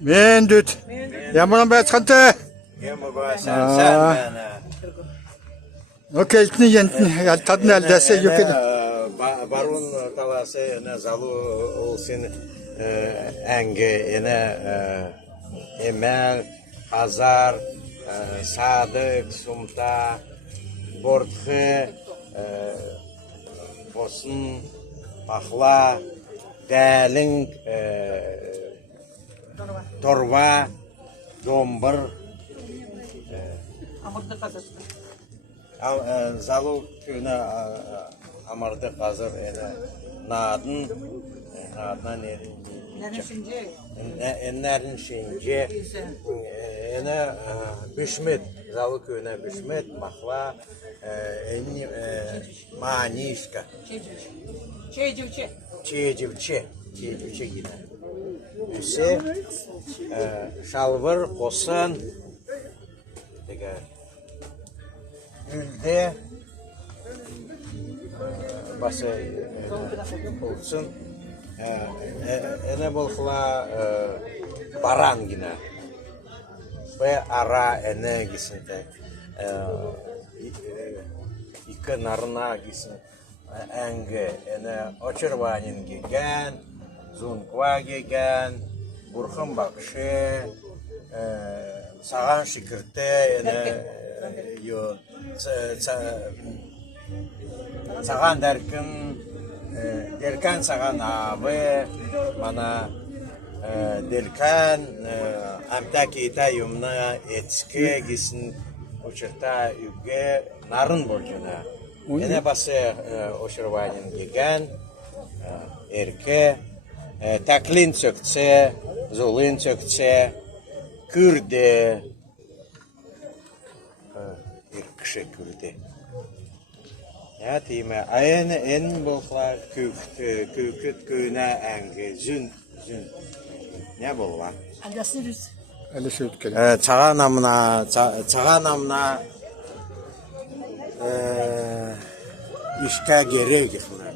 Men düt. Yaman ben sıkıntı. Yema ba sen bana. Okey, itni yentni. Tadını eldese yok edin. Barun talası ne zalu olsun enge ne Emel, Hazar, Sadık, Sumta, Bortxı, Bosun, Pahla, Dəlin, Torva, Dombır, Zalu köyüne amardı hazır nadın enlerin şince ene büşmet Zalu köyüne büşmet mahva enni manişka çeycivçe yine ise şalvar kosan Ülde bası olsun ene bolxla baran yine ve ara ene gisinde iki narına gisin enge ene oçervanin gegen zunkva gegen burxun bakışı sağan şikirte ene yo sağan derken sağan abi bana derken amtaki ta yumna etski gisin uçurta yüge narın borcuna yine bası oşurvanin gegen erke taklin sökse zulin sökse kürde kişi kürde ya time ayın en bolsa küküt köyüne enge zün ne bolla Alasırız. Alasırız kelim. çağa namına işke gerek yıkılar